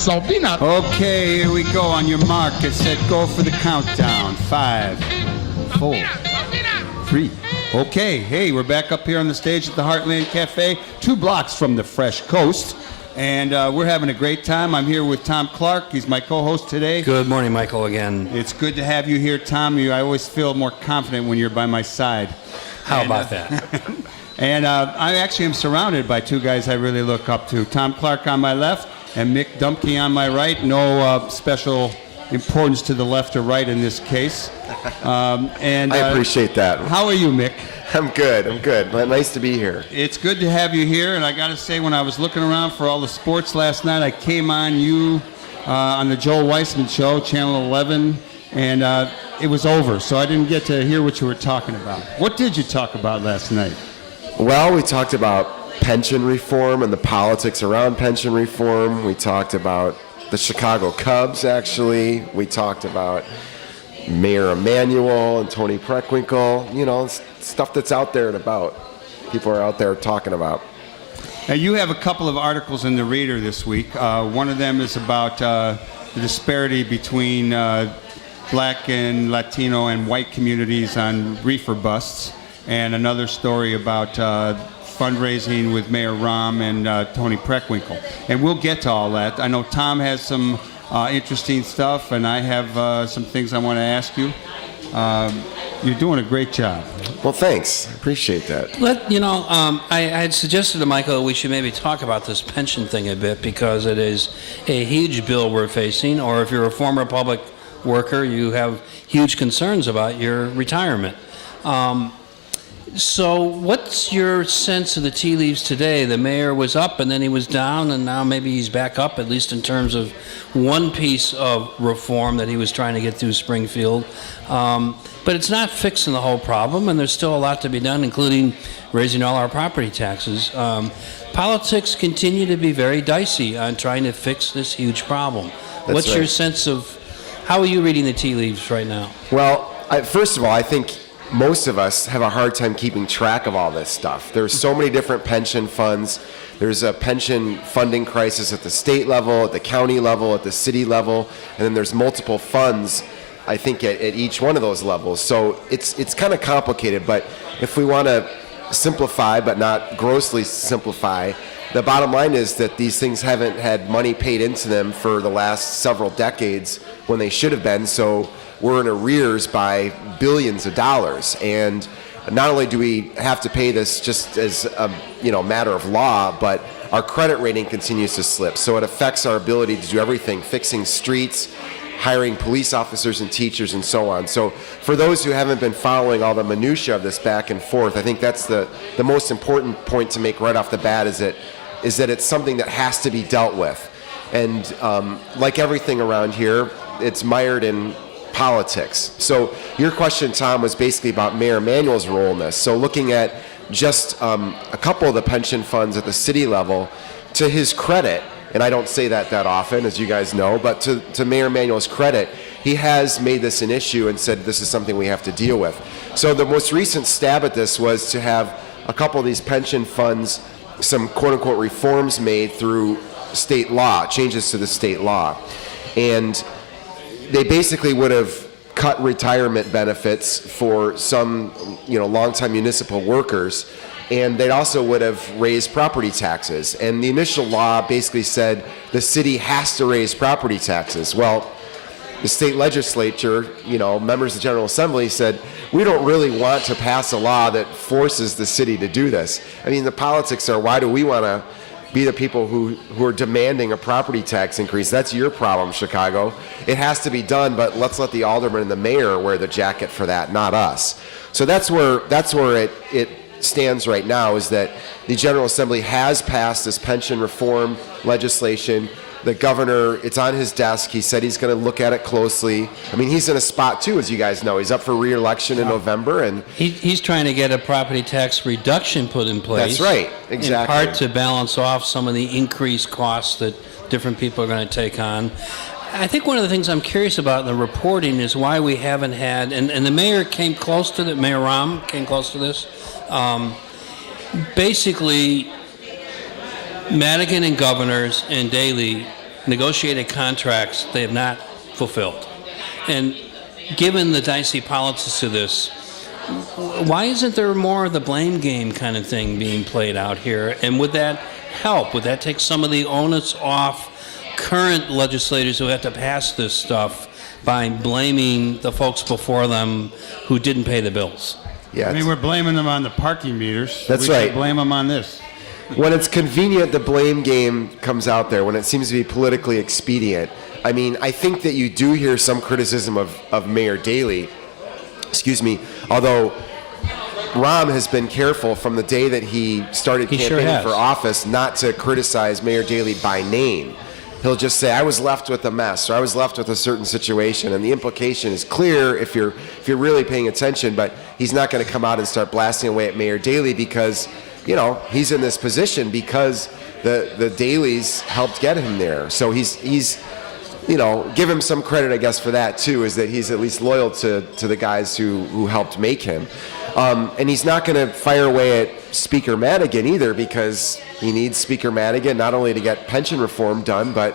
Salvina. Okay, here we go. On your mark, get set, go for the countdown. 5, 4, 3. Okay, hey, we're back up here on the stage at the Heartland Cafe, 2 blocks from the Fresh Coast. And we're having a great time. I'm here with Thom Clark. He's my co-host today. Good morning, Michael, again. It's good to have you here, Thom. I always feel more confident when you're by my side. How about that? And I actually am surrounded by 2 guys I really look up to. Thom Clark on my left and Mick Dumke on my right. No special importance to the left or right in this case. I appreciate that. How are you, Mick? I'm good. Nice to be here. It's good to have you here, and I got to say, when I was looking around for all the sports last night, I came on you on the Joel Weissman Show, Channel 11, and it was over, so I didn't get to hear what you were talking about. What did you talk about last night? Well, we talked about pension reform and the politics around pension reform. We talked about the Chicago Cubs, actually. We talked about Mayor Emanuel and Toni Preckwinkle, you know, stuff that's out there and about. People are out there talking about. Now, you have a couple of articles in the Reader this week. One of them is about the disparity between black and Latino and white communities on reefer busts, and another story about fundraising with Mayor Rahm and Toni Preckwinkle. And we'll get to all that. I know Thom has some interesting stuff, and I have some things I want to ask you. You're doing a great job. Well, thanks. Appreciate that. I had suggested to Michael we should maybe talk about this pension thing a bit because it is a huge bill we're facing, or if you're a former public worker, you have huge concerns about your retirement. So what's your sense of the tea leaves today? The mayor was up and then he was down, and now maybe he's back up, at least in terms of one piece of reform that he was trying to get through Springfield. But it's not fixing the whole problem, and there's still a lot to be done, including raising all our property taxes. Politics continue to be very dicey on trying to fix this huge problem. What's your sense of, how are you reading the tea leaves right now? Well, first of all, I think most of us have a hard time keeping track of all this stuff. There's so many different pension funds. There's a pension funding crisis at the state level, at the county level, at the city level, and then there's multiple funds, I think, at each one of those levels. So it's kind of complicated, but if we want to simplify, but not grossly simplify, the bottom line is that these things haven't had money paid into them for the last several decades when they should have been, so we're in arrears by billions of dollars. And not only do we have to pay this just as a matter of law, but our credit rating continues to slip. So it affects our ability to do everything, fixing streets, hiring police officers and teachers, and so on. So for those who haven't been following all the minutia of this back and forth, I think that's the most important point to make right off the bat, is that it's something that has to be dealt with. And like everything around here, it's mired in politics. So your question, Thom, was basically about Mayor Emanuel's role in this. So looking at just a couple of the pension funds at the city level, to his credit, and I don't say that often, as you guys know, but to Mayor Emanuel's credit, he has made this an issue and said this is something we have to deal with. So the most recent stab at this was to have a couple of these pension funds, some quote-unquote reforms made through state law, changes to the state law. And they basically would have cut retirement benefits for some, longtime municipal workers, and they also would have raised property taxes. And the initial law basically said the city has to raise property taxes. Well, the state legislature, members of the General Assembly said, we don't really want to pass a law that forces the city to do this. I mean, the politics are, why do we want to be the people who are demanding a property tax increase? That's your problem, Chicago. It has to be done, but let's let the alderman and the mayor wear the jacket for that, not us. So that's where it stands right now, is that the General Assembly has passed this pension reform legislation. The governor, it's on his desk. He said he's going to look at it closely. I mean, he's in a spot too, as you guys know. He's up for re-election in November, and he's trying to get a property tax reduction put in place. That's right, exactly. In part to balance off some of the increased costs that different people are going to take on. I think one of the things I'm curious about in the reporting is why we haven't had, and the mayor came close to it, Mayor Rahm came close to this. Basically, Madigan and Governors and Daley negotiated contracts they have not fulfilled. And given the dicey politics of this, why isn't there more of the blame game kind of thing being played out here? And would that help? Would that take some of the onus off current legislators who have to pass this stuff by blaming the folks before them who didn't pay the bills? Yeah, I mean, we're blaming them on the parking meters. That's we right. should blame them on this. when it's convenient, the blame game comes out there. When it seems to be politically expedient, I mean, I think that you do hear some criticism of Mayor Daley. Excuse me. Although Rahm has been careful from the day that he started campaigning for office not to criticize Mayor Daley by name. He'll just say, I was left with a mess, or I was left with a certain situation. And the implication is clear if you're really paying attention, but he's not going to come out and start blasting away at Mayor Daley because, you know, he's in this position because the Daleys helped get him there. So he's you know, give him some credit, I guess, for that too, is that he's at least loyal to the guys who helped make him. And he's not going to fire away at Speaker Madigan either, because he needs Speaker Madigan not only to get pension reform done, but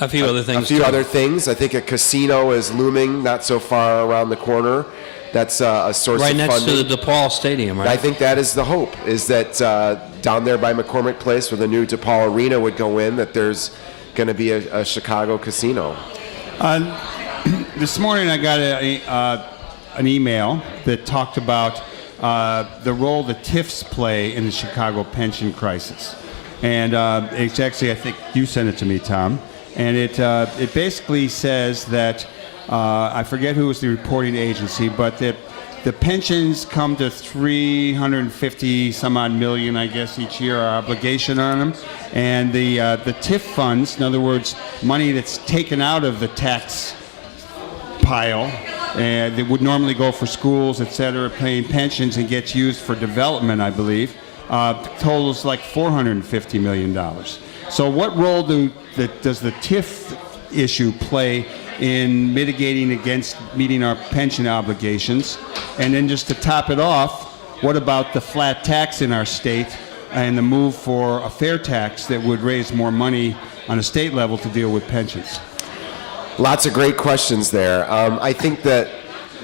a few other things. A few other things. I think a casino is looming not so far around the corner. That's a source right of next funding. to the DePaul Stadium, right? I think that is the hope, is that down there by McCormick Place, where the new DePaul Arena would go in, that there's going to be a Chicago casino. This morning I got an email that talked about the role the TIFs play in the Chicago pension crisis. And it's actually, I think you sent it to me, Tom. And it basically says that, I forget who was the reporting agency, but that the pensions come to 350 some odd million, I guess, each year, our obligation on them. And the TIF funds, in other words, money that's taken out of the tax pile, and that would normally go for schools, et cetera, paying pensions, and gets used for development, I believe, totals like $450 million. So what role does the TIF issue play in mitigating against meeting our pension obligations? And then just to top it off, what about the flat tax in our state and the move for a fair tax that would raise more money on a state level to deal with pensions? Lots of great questions there. I think that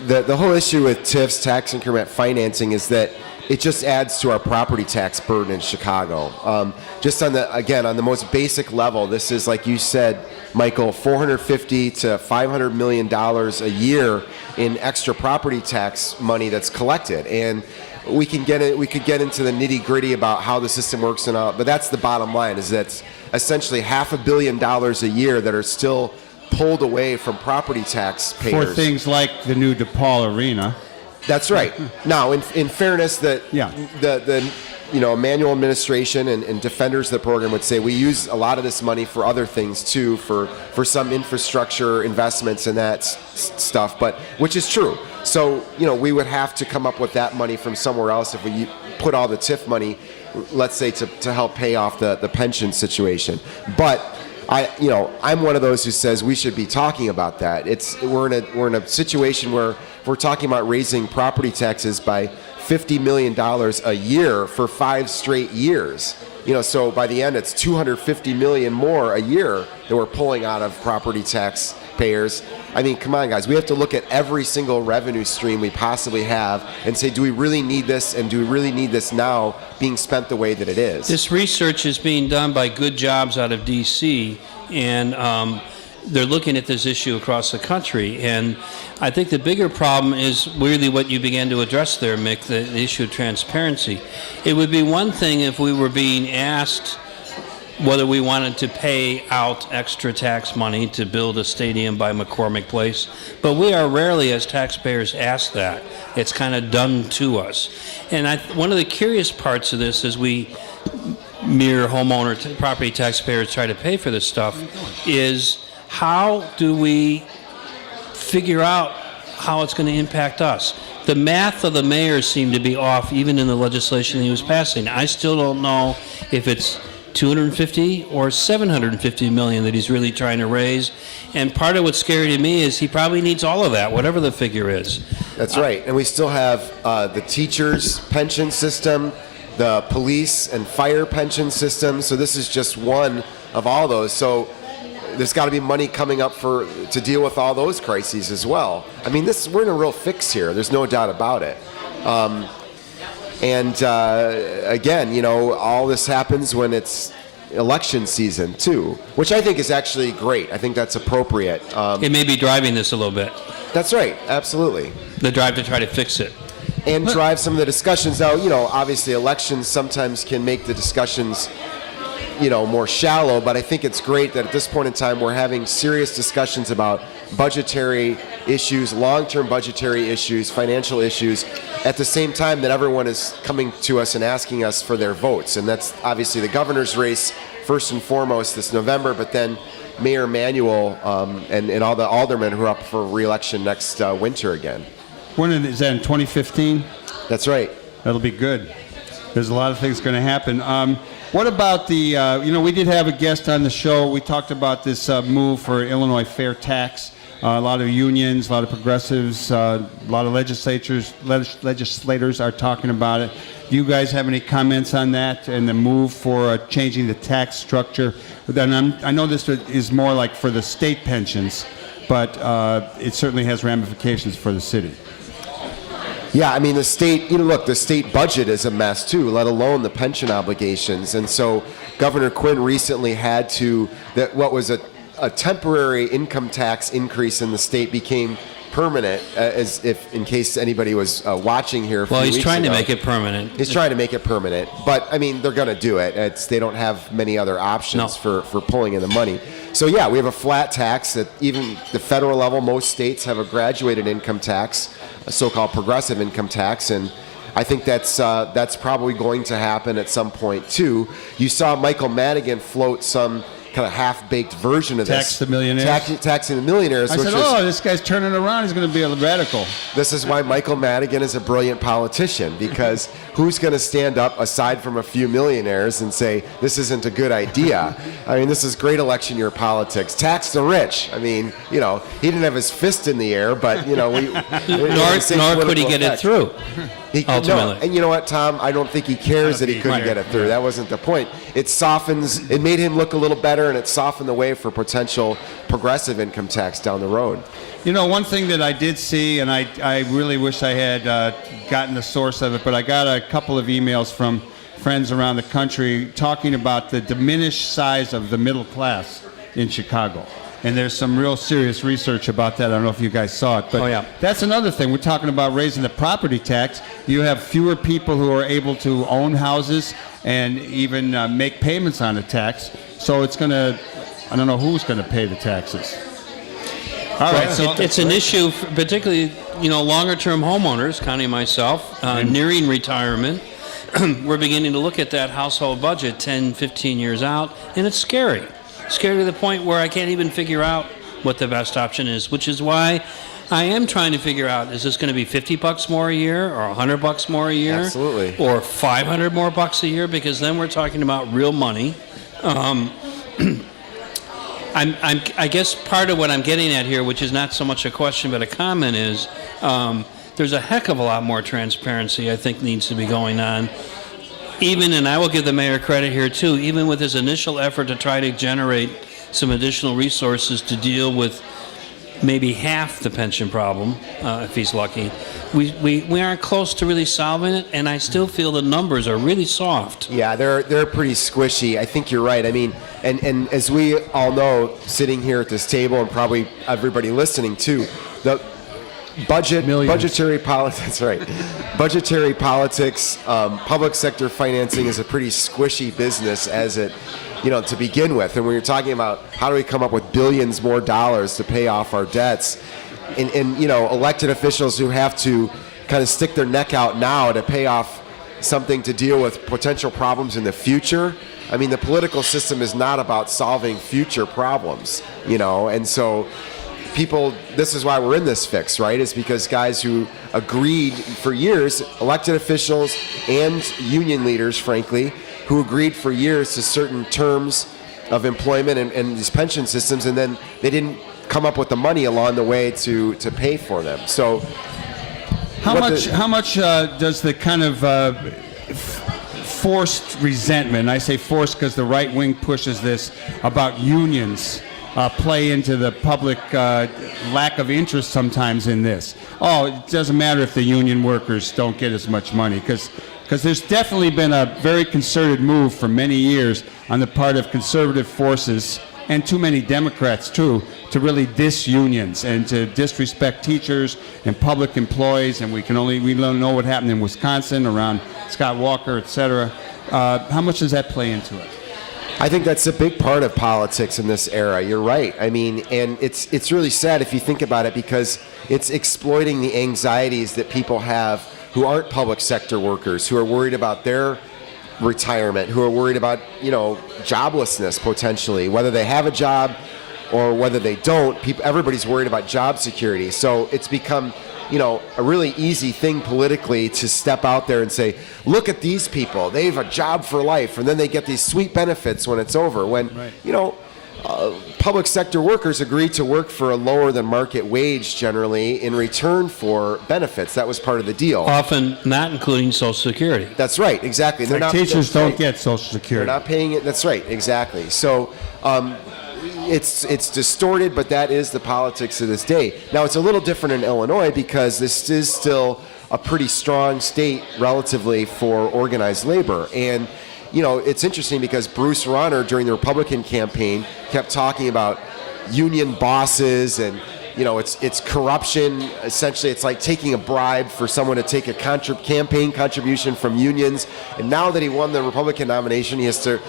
the whole issue with TIFs, tax increment financing, is that it just adds to our property tax burden in Chicago. Just on the most basic level, this is, like you said, Michael, $450 to $500 million a year in extra property tax money that's collected. And we could get into the nitty-gritty about how the system works and all, but that's the bottom line, is that's essentially $500 million a year that are still pulled away from property tax payers. For things like the new DePaul Arena. That's right. Now, in fairness, the manual administration and defenders of the program would say we use a lot of this money for other things too, for some infrastructure investments and that stuff, but which is true. So, we would have to come up with that money from somewhere else if we put all the TIF money, let's say, to help pay off the pension situation. But I'm one of those who says we should be talking about that. We're in a situation where we're talking about raising property taxes by $50 million a year for 5 straight years. So by the end, it's $250 million more a year that we're pulling out of property tax payers. I mean, come on, guys. We have to look at every single revenue stream we possibly have and say, do we really need this, and do we really need this now being spent the way that it is? This research is being done by Good Jobs out of D.C., and they're looking at this issue across the country. And I think the bigger problem is really what you began to address there, Mick, the issue of transparency. It would be one thing if we were being asked whether we wanted to pay out extra tax money to build a stadium by McCormick Place, but we are rarely, as taxpayers, asked that. It's kind of done to us. And one of the curious parts of this is we mere homeowner property taxpayers try to pay for this stuff is, how do we figure out how it's going to impact us? The math of the mayor seemed to be off even in the legislation he was passing. I still don't know if it's 250 or 750 million that he's really trying to raise. And part of what's scary to me is he probably needs all of that, whatever the figure is. That's right. And we still have the teachers' pension system, the police and fire pension system. So this is just one of all those. So there's got to be money coming up to deal with all those crises as well. I mean, we're in a real fix here. There's no doubt about it. Again, all this happens when it's election season too, which I think is actually great. I think that's appropriate. It may be driving this a little bit. That's right, absolutely. The drive to try to fix it. And drive some of the discussions. Now, obviously elections sometimes can make the discussions, more shallow, but I think it's great that at this point in time we're having serious discussions about budgetary issues, long-term budgetary issues, financial issues, at the same time that everyone is coming to us and asking us for their votes. And that's obviously the governor's race, first and foremost, this November, but then Mayor Manuel and all the aldermen who are up for re-election next winter again. When is that, in 2015? That's right. That'll be good. There's a lot of things going to happen. What about the, we did have a guest on the show. We talked about this move for Illinois fair tax. A lot of unions, a lot of progressives, a lot of legislators are talking about it. Do you guys have any comments on that and the move for changing the tax structure? Then I know this is more like for the state pensions, but it certainly has ramifications for the city. Yeah, I mean, the state, the state budget is a mess too, let alone the pension obligations. And so Governor Quinn recently had what was a temporary income tax increase in the state became permanent, as if in case anybody was watching here a few weeks ago. Well, he's trying to make it permanent. He's trying to make it permanent. But, I mean, they're going to do it. They don't have many other options for pulling in the money. So, yeah, we have a flat tax that even the federal level, most states have a graduated income tax, a so-called progressive income tax, and I think that's probably going to happen at some point, too. You saw Michael Madigan float some kind of half-baked version of Tax this. the millionaires. Taxing the millionaires. I said, this guy's turning around. He's going to be a radical. This is why Michael Madigan is a brilliant politician, because who's going to stand up aside from a few millionaires and say, this isn't a good idea? I mean, this is great election year politics. Tax the rich. I mean, he didn't have his fist in the air, but, nor could he get it through. Ultimately. No, and you know what, Tom? I don't think he cares that he couldn't get it through. That wasn't the point. It made him look a little better, and it softened the way for potential progressive income tax down the road. One thing that I did see, and I really wish I had gotten the source of it, but I got a couple of emails from friends around the country talking about the diminished size of the middle class in Chicago. And there's some real serious research about that. I don't know if you guys saw it, but that's another thing. We're talking about raising the property tax. You have fewer people who are able to own houses and even make payments on the tax. So it's going to, I don't know who's going to pay the taxes. All right, so it's an issue, particularly, longer-term homeowners, counting myself, nearing retirement. We're beginning to look at that household budget 10, 15 years out, and it's scary. Scary to the point where I can't even figure out what the best option is, which is why I am trying to figure out, is this going to be $50 more a year or $100 more a year? Absolutely. Or $500 more bucks a year? Because then we're talking about real money. I guess part of what I'm getting at here, which is not so much a question but a comment, is there's a heck of a lot more transparency I think needs to be going on. Even, and I will give the mayor credit here too, even with his initial effort to try to generate some additional resources to deal with maybe half the pension problem, if he's lucky, we aren't close to really solving it, and I still feel the numbers are really soft. Yeah, they're pretty squishy. I think you're right. I mean, and as we all know, sitting here at this table, and probably everybody listening too, the budgetary politics, right? Budgetary politics, public sector financing is a pretty squishy business as it, to begin with. And when you're talking about how do we come up with billions more dollars to pay off our debts, and elected officials who have to kind of stick their neck out now to pay off something to deal with potential problems in the future. I mean, the political system is not about solving future problems, and so this is why we're in this fix, right? It's because guys who agreed for years, elected officials and union leaders, frankly, who agreed for years to certain terms of employment and these pension systems, and then they didn't come up with the money along the way to pay for them. So how much does the kind of forced resentment, I say forced because the right wing pushes this, about unions play into the public lack of interest sometimes in this. Oh, it doesn't matter if the union workers don't get as much money, because there's definitely been a very concerted move for many years on the part of conservative forces, and too many Democrats too, to really diss unions and to disrespect teachers and public employees. And we don't know what happened in Wisconsin around Scott Walker, et cetera. How much does that play into it? I think that's a big part of politics in this era. You're right. I mean, and it's really sad if you think about it, because it's exploiting the anxieties that people have who aren't public sector workers, who are worried about their retirement, who are worried about, joblessness potentially, whether they have a job or whether they don't. Everybody's worried about job security. So it's become, a really easy thing politically to step out there and say, look at these people, they have a job for life, and then they get these sweet benefits when it's over. When, public sector workers agree to work for a lower than market wage generally in return for benefits. That was part of the deal. Often not including Social Security. That's right, exactly. Like teachers don't get Social Security. They're not paying it. That's right, exactly. So it's distorted, but that is the politics of this day. Now, it's a little different in Illinois because this is still a pretty strong state relatively for organized labor. And it's interesting because Bruce Rauner during the Republican campaign kept talking about union bosses and, it's corruption. Essentially, it's like taking a bribe for someone to take a campaign contribution from unions. And now that he won the Republican nomination, he has to,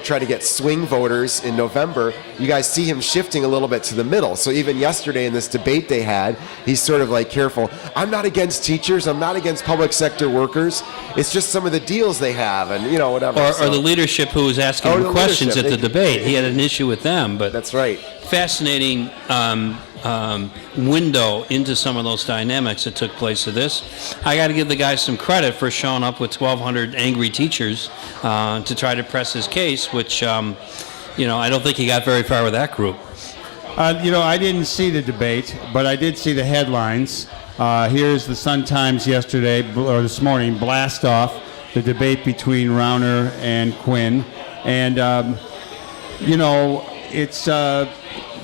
try to get swing voters in November. You guys see him shifting a little bit to the middle. So even yesterday in this debate they had, he's sort of like careful. I'm not against teachers. I'm not against public sector workers. It's just some of the deals they have and, whatever. Or the leadership who was asking him questions at the debate. He had an issue with them. But that's right. Fascinating window into some of those dynamics that took place of this. I got to give the guy some credit for showing up with 1,200 angry teachers to try to press his case, which, I don't think he got very far with that group. I didn't see the debate, but I did see the headlines. Here's the Sun-Times this morning, blast off the debate between Rauner and Quinn. And, it's...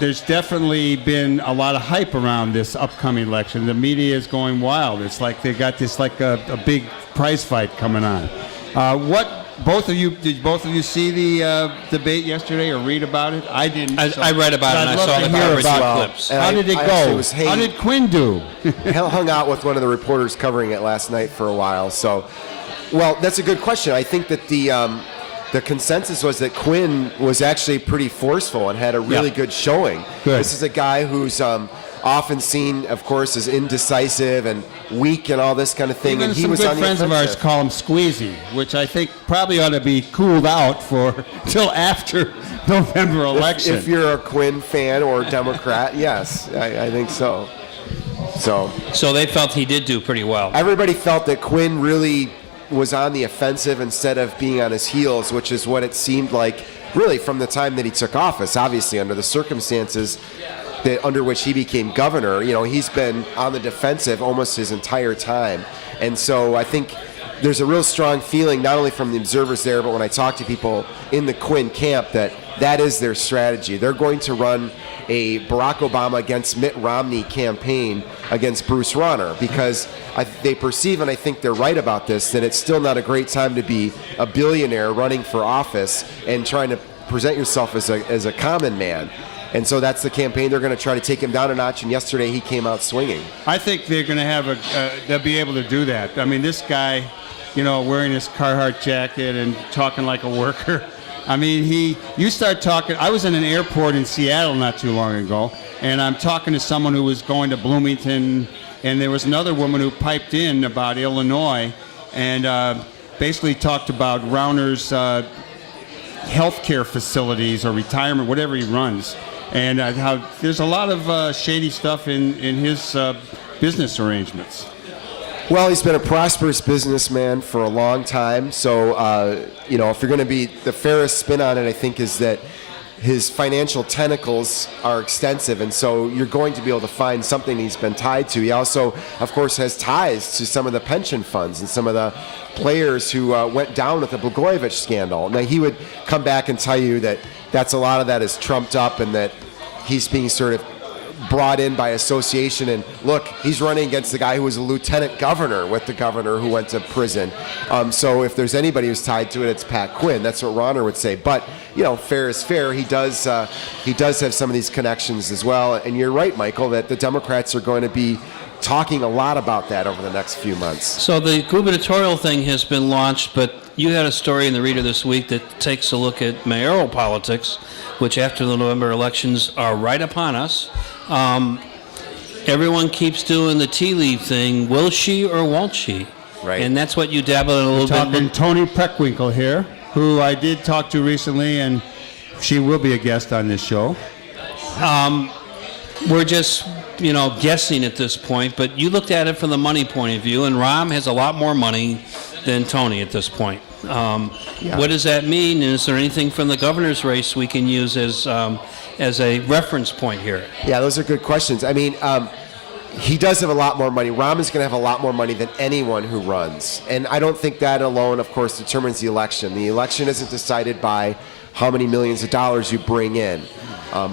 there's definitely been a lot of hype around this upcoming election. The media is going wild. It's like they got this a big prize fight coming on. Did both of you see the debate yesterday or read about it? I didn't. I read about it and I saw the coverage clips. How did it go? How did Quinn do? Hung out with one of the reporters covering it last night for a while. So, well, that's a good question. I think that the consensus was that Quinn was actually pretty forceful and had a really good showing. Good. This is a guy who's often seen, of course, as indecisive and weak and all this kind of thing. Even and he some was good on the friends of ours call him Squeezy, which I think probably ought to be cooled out till after November election. If you're a Quinn fan or Democrat, yes, I think so. So they felt he did do pretty well. Everybody felt that Quinn really was on the offensive instead of being on his heels, which is what it seemed like really from the time that he took office. Obviously, under the circumstances under which he became governor, he's been on the defensive almost his entire time. And so I think there's a real strong feeling, not only from the observers there, but when I talk to people in the Quinn camp, that is their strategy. They're going to run a Barack Obama against Mitt Romney campaign against Bruce Rauner because they perceive, and I think they're right about this, that it's still not a great time to be a billionaire running for office and trying to present yourself as a common man. And so that's the campaign. They're going to try to take him down a notch, and yesterday he came out swinging. I think they're going to have they'll be able to do that. I mean, this guy, wearing his Carhartt jacket and talking like a worker. I mean, you start talking. I was in an airport in Seattle not too long ago, and I'm talking to someone who was going to Bloomington, and there was another woman who piped in about Illinois and basically talked about Rauner's healthcare facilities or retirement, whatever he runs, and how there's a lot of shady stuff in his business arrangements. Well, he's been a prosperous businessman for a long time. So, if you're going to be the fairest spin on it, I think is that his financial tentacles are extensive. And so you're going to be able to find something he's been tied to. He also, of course, has ties to some of the pension funds and some of the players who went down with the Blagojevich scandal. Now, he would come back and tell you that a lot of that is trumped up and that he's being sort of brought in by association, and look, he's running against the guy who was a lieutenant governor with the governor who went to prison. So if there's anybody who's tied to it, it's Pat Quinn. That's what Ronner would say. But fair is fair. He does have some of these connections as well. And you're right, Michael, that the Democrats are going to be talking a lot about that over the next few months. So the gubernatorial thing has been launched, but you had a story in the Reader this week that takes a look at mayoral politics, which after the November elections are right upon us. Everyone keeps doing the tea leaf thing. Will she or won't she? Right. And that's what you dabble in a little Talking bit. Toni Preckwinkle here, who I did talk to recently, and she will be a guest on this show. We're just, guessing at this point, but you looked at it from the money point of view, and Rahm has a lot more money than Toni at this point. What does that mean? And is there anything from the governor's race we can use as a reference point here? Yeah, those are good questions. I mean, he does have a lot more money. Rahm is going to have a lot more money than anyone who runs. And I don't think that alone, of course, determines the election. The election isn't decided by how many millions of dollars you bring in,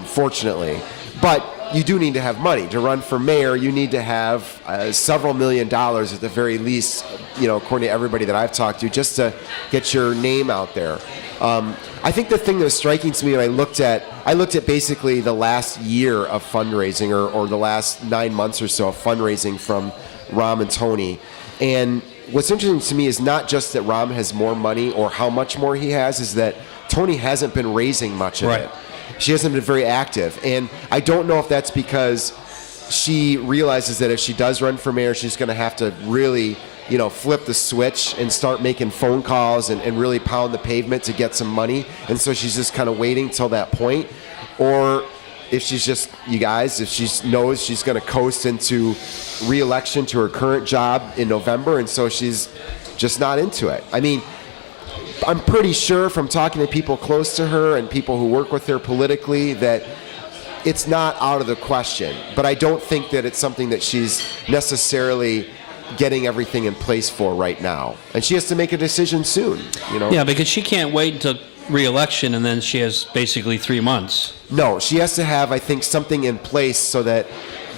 fortunately. But you do need to have money. To run for mayor, you need to have several $1 million at the very least, according to everybody that I've talked to, just to get your name out there. I think the thing that was striking to me when I looked at basically the last year of fundraising or the last 9 months or so of fundraising from Rahm and Toni. And what's interesting to me is not just that Rahm has more money or how much more he has, is that Toni hasn't been raising much of it. She hasn't been very active. And I don't know if that's because she realizes that if she does run for mayor, she's going to have to really flip the switch and start making phone calls and really pound the pavement to get some money. And so she's just kind of waiting till that point. Or if she's just, if she knows she's going to coast into re-election to her current job in November, and so she's just not into it. I mean, I'm pretty sure from talking to people close to her and people who work with her politically that it's not out of the question. But I don't think that it's something that she's necessarily getting everything in place for right now. And she has to make a decision soon, Yeah, because she can't wait until re-election and then she has basically 3 months. No, she has to have, I think, something in place so that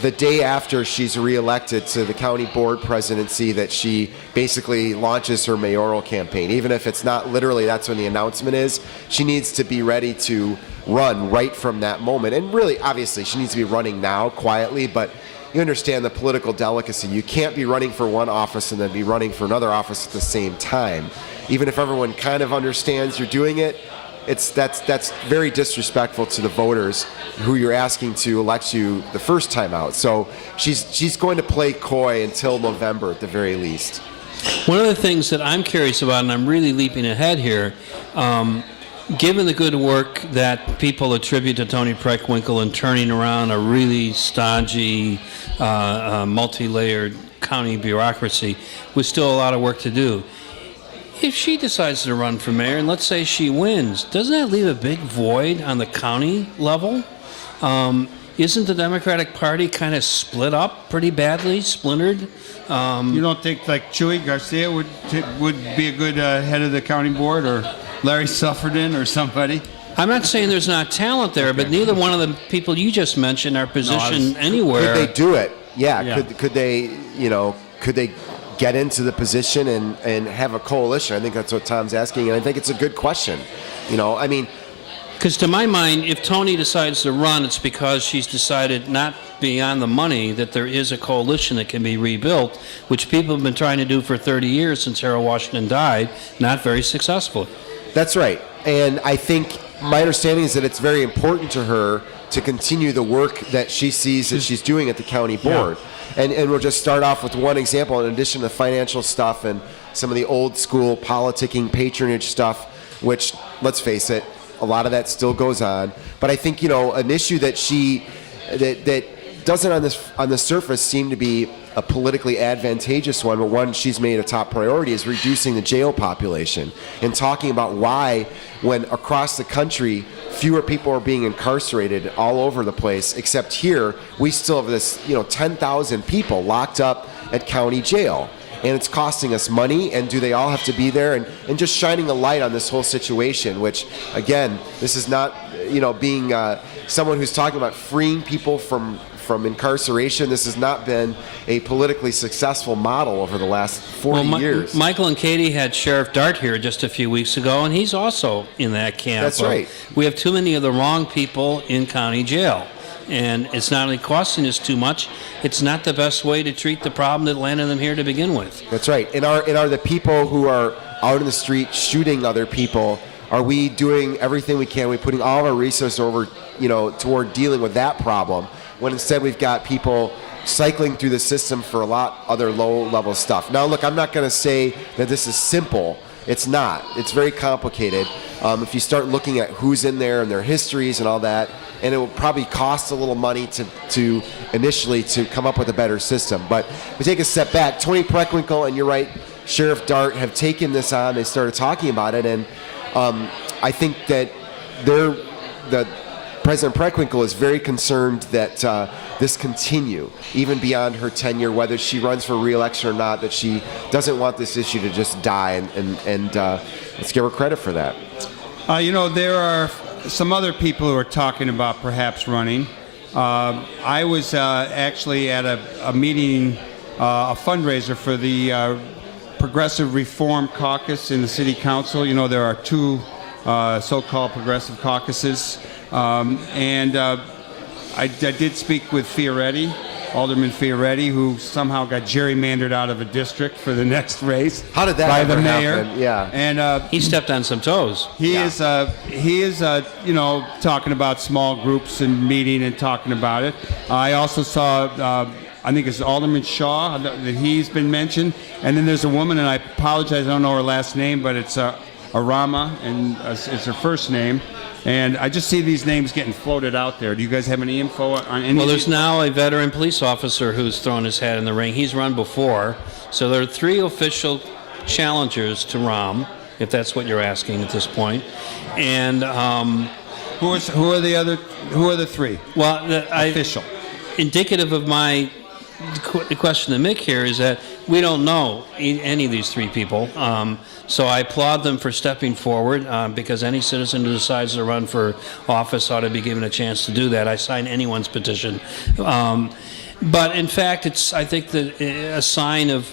the day after she's reelected to the county board presidency, that she basically launches her mayoral campaign. Even if it's not literally that's when the announcement is, she needs to be ready to run right from that moment. And really, obviously, she needs to be running now quietly, but you understand the political delicacy. You can't be running for one office and then be running for another office at the same time. Even if everyone kind of understands you're doing it, that's very disrespectful to the voters who you're asking to elect you the first time out. So she's going to play coy until November at the very least. One of the things that I'm curious about, and I'm really leaping ahead here, given the good work that people attribute to Toni Preckwinkle in turning around a really stodgy, multi-layered county bureaucracy, with still a lot of work to do. If she decides to run for mayor, and let's say she wins, doesn't that leave a big void on the county level? Isn't the Democratic Party kind of split up pretty badly, splintered? You don't think like Chuy Garcia would be a good head of the county board, or Larry Suffredin or somebody? I'm not saying there's not talent there, but neither one of the people you just mentioned are positioned anywhere. Could they do it? Yeah. Could they, could they get into the position and have a coalition? I think that's what Tom's asking, and I think it's a good question. Because to my mind, if Toni decides to run, it's because she's decided, not beyond the money, that there is a coalition that can be rebuilt, which people have been trying to do for 30 years since Harold Washington died, not very successfully. That's right. And I think my understanding is that it's very important to her to continue the work that she sees that she's doing at the county board. Yeah. And we'll just start off with one example. In addition to financial stuff and some of the old school politicking patronage stuff, which, let's face it, a lot of that still goes on. But I think, an issue that that doesn't on the surface seem to be a politically advantageous one, but one she's made a top priority, is reducing the jail population and talking about why, when across the country fewer people are being incarcerated all over the place, except here we still have this 10,000 people locked up at county jail, and it's costing us money. And do they all have to be there? And just shining a light on this whole situation, which again, this is not being someone who's talking about freeing people from incarceration. This has not been a politically successful model over the last 40 years. Michael and Katie had Sheriff Dart here just a few weeks ago, and he's also in that camp. That's right. We have too many of the wrong people in county jail. And it's not only costing us too much, it's not the best way to treat the problem that landed them here to begin with. That's right. And are the people who are out in the street shooting other people, are we doing everything we can? Are we putting all of our resources over, toward dealing with that problem, when instead we've got people cycling through the system for a lot other low-level stuff. Now, look, I'm not going to say that this is simple. It's not. It's very complicated. If you start looking at who's in there and their histories and all that, and it will probably cost a little money to initially to come up with a better system. But if we take a step back, Toni Preckwinkle, and you're right, Sheriff Dart have taken this on. They started talking about it, and I think that President Preckwinkle is very concerned that this continue, even beyond her tenure, whether she runs for re-election or not, that she doesn't want this issue to just die, and let's give her credit for that. There are some other people who are talking about perhaps running. I was actually at a meeting, a fundraiser for the Progressive Reform Caucus in the City Council. There are two so-called progressive caucuses. I did speak with Fioretti, Alderman Fioretti, who somehow got gerrymandered out of a district for the next race. How did that by ever the mayor? happen? Yeah, and he stepped on some toes. He is talking about small groups and meeting and talking about it. I also saw. I think it's Alderman Shaw that he's been mentioned, and then there's a woman, and I apologize, I don't know her last name, but it's Arama, and it's her first name. And I just see these names getting floated out there. Do you guys have any info on any? Well, there's now a veteran police officer who's thrown his hat in the ring. He's run before. So there are 3 official challengers to Rahm, if that's what you're asking at this point. And who are the 3? Well, official. Indicative of the question to Mick here is that we don't know any of these 3 people. So I applaud them for stepping forward because any citizen who decides to run for office ought to be given a chance to do that. I sign anyone's petition. But in fact, it's, I think, a sign of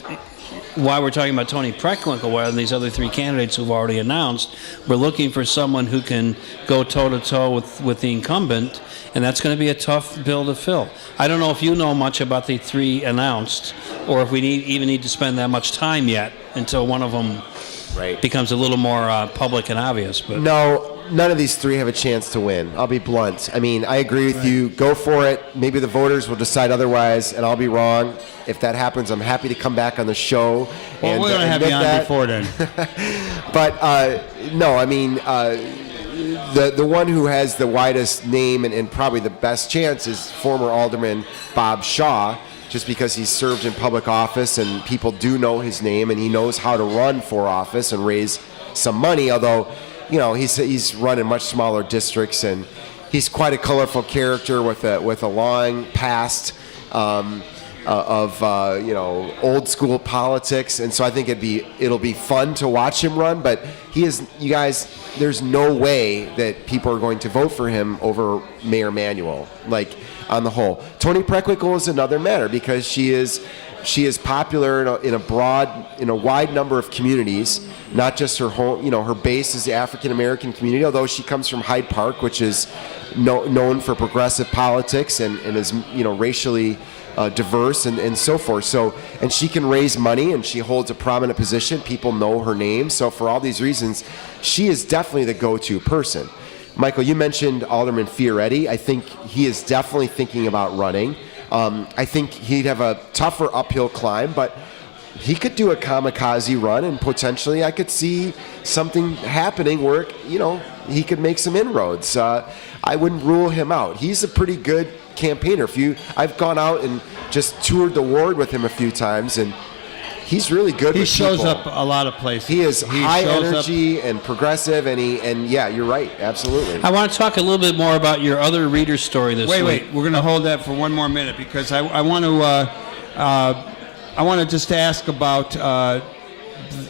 why we're talking about Toni Preckwinkle, while these other 3 candidates who've already announced, we're looking for someone who can go toe-to-toe with the incumbent, and that's going to be a tough bill to fill. I don't know if you know much about the 3 announced, or if we even need to spend that much time yet until one of them becomes a little more public and obvious. But no, none of these 3 have a chance to win. I'll be blunt. I mean, I agree with you. Go for it. Maybe the voters will decide otherwise, and I'll be wrong. If that happens, I'm happy to come back on the show. Well, we're going to have you on before then. But no, I mean, the one who has the widest name and probably the best chance is former Alderman Bob Shaw, just because he's served in public office and people do know his name and he knows how to run for office and raise some money, although he's run in much smaller districts, and he's quite a colorful character with a long past of old school politics, and so I think it'll be fun to watch him run. But you guys, there's no way that people are going to vote for him over Mayor Manuel, like on the whole. Toni Preckwinkle is another matter because she is popular in a wide number of communities, not just her home. Her base is the African American community, although she comes from Hyde Park, which is known for progressive politics and is racially diverse and so forth. So, and she can raise money and she holds a prominent position. People know her name. So for all these reasons, she is definitely the go-to person. Michael, you mentioned Alderman Fioretti. I think he is definitely thinking about running. I think he'd have a tougher uphill climb, but he could do a kamikaze run, and potentially I could see something happening where he could make some inroads. I wouldn't rule him out. He's a pretty good campaigner. I've gone out and just toured the ward with him a few times, and he's really good. He shows up a lot of places. He is high energy and progressive, and yeah, you're right, absolutely. I want to talk a little bit more about your other reader story this week. Wait, we're going to hold that for one more minute because I want to just ask about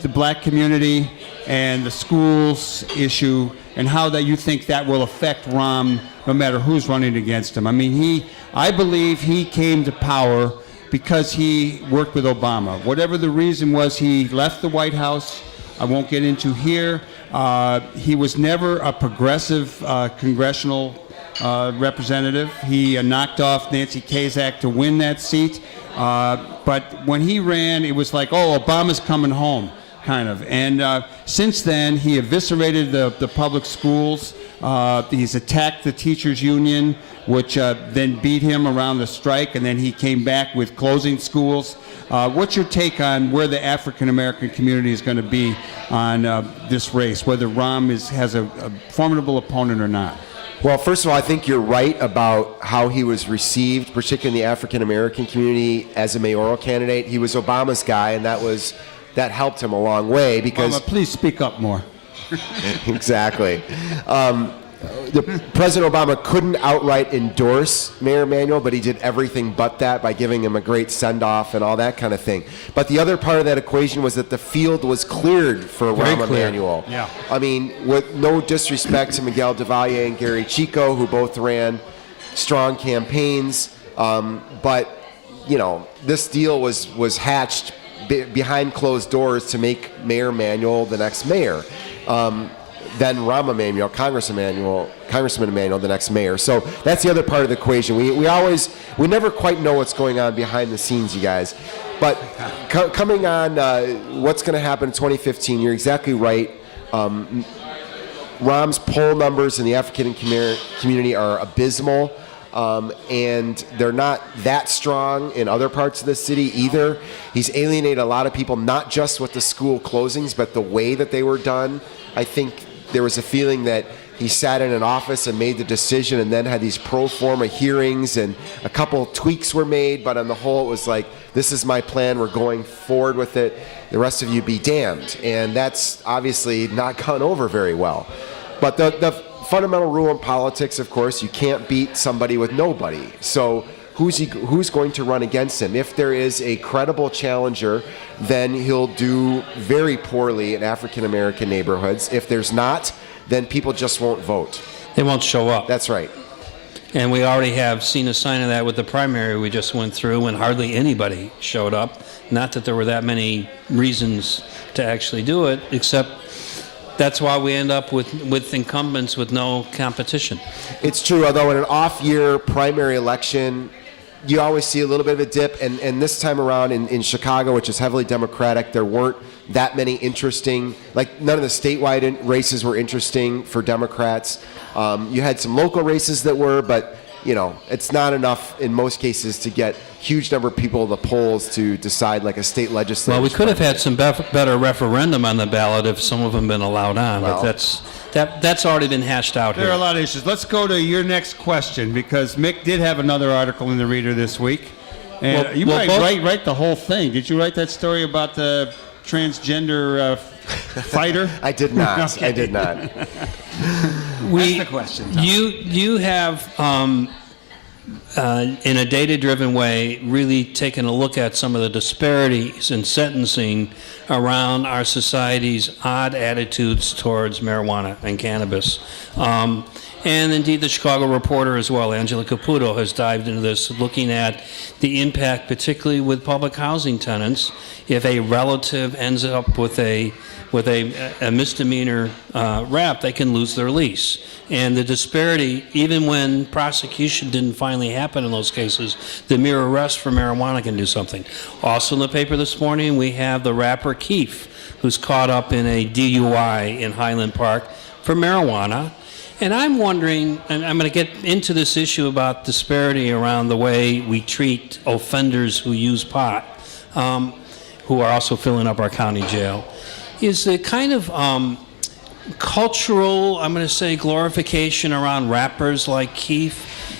the black community and the schools issue, and how that you think that will affect Rahm no matter who's running against him. I mean, I believe he came to power because he worked with Obama. Whatever the reason was, he left the White House. I won't get into here. He was never a progressive congressional representative. He knocked off Nancy Kasich to win that seat. But when he ran, it was like, oh, Obama's coming home, kind of. And since then, he eviscerated the public schools. He's attacked the teachers' union, which then beat him around the strike, and then he came back with closing schools. What's your take on where the African-American community is going to be on this race, whether Rahm has a formidable opponent or not? Well, first of all, I think you're right about how he was received, particularly in the African-American community as a mayoral candidate. He was Obama's guy, and that helped him a long way because... Obama, please speak up more. Exactly. President Obama couldn't outright endorse Mayor Emanuel, but he did everything but that by giving him a great send-off and all that kind of thing. But the other part of that equation was that the field was cleared for Rahm Emanuel. Yeah. I mean, with no disrespect to Miguel Devalle and Gary Chico, who both ran strong campaigns, but you know, this deal was hatched behind closed doors to make Mayor Emanuel the next mayor. Then Rahm Emanuel, Congressman Emanuel, the next mayor. So that's the other part of the equation. We never quite know what's going on behind the scenes, you guys. But coming on, what's going to happen in 2015? You're exactly right. Rahm's poll numbers in the African community are abysmal, and they're not that strong in other parts of the city either. He's alienated a lot of people, not just with the school closings, but the way that they were done. I think there was a feeling that he sat in an office and made the decision and then had these pro forma hearings and a couple tweaks were made, but on the whole it was like, this is my plan, we're going forward with it, the rest of you be damned. And that's obviously not gone over very well. But the fundamental rule in politics, of course, you can't beat somebody with nobody. So who's going to run against him? If there is a credible challenger, then he'll do very poorly in African-American neighborhoods. If there's not, then people just won't vote. They won't show up. That's right. And we already have seen a sign of that with the primary we just went through when hardly anybody showed up. Not that there were that many reasons to actually do it, except that's why we end up with incumbents with no competition. It's true, although in an off-year primary election, you always see a little bit of a dip, and this time around in Chicago, which is heavily Democratic, there weren't that many interesting, like none of the statewide races were interesting for Democrats. You had some local races that were, but you know, it's not enough in most cases to get huge number of people in the polls to decide like a state legislature. Well, we could have had some better referendum on the ballot if some of them been allowed on, Well, but that's already been hashed out There here. are a lot of issues. Let's go to your next question, because Mick did have another article in the Reader this week. And Well, you well, might both- write the whole thing. Did you write that story about the transgender fighter? I did not. Okay. I did not. That's the question, Tom. You have, in a data-driven way, really taken a look at some of the disparities in sentencing around our society's odd attitudes towards marijuana and cannabis. And indeed, the Chicago Reporter as well, Angela Caputo, has dived into this, looking at the impact, particularly with public housing tenants, if a relative ends up with a misdemeanor rap, they can lose their lease. And the disparity, even when prosecution didn't finally happen in those cases, the mere arrest for marijuana can do something. Also in the paper this morning, we have the rapper Keef, who's caught up in a DUI in Highland Park for marijuana. And I'm wondering, and I'm going to get into this issue about disparity around the way we treat offenders who use pot, who are also filling up our county jail, is the kind of cultural, I'm going to say, glorification around rappers like Keef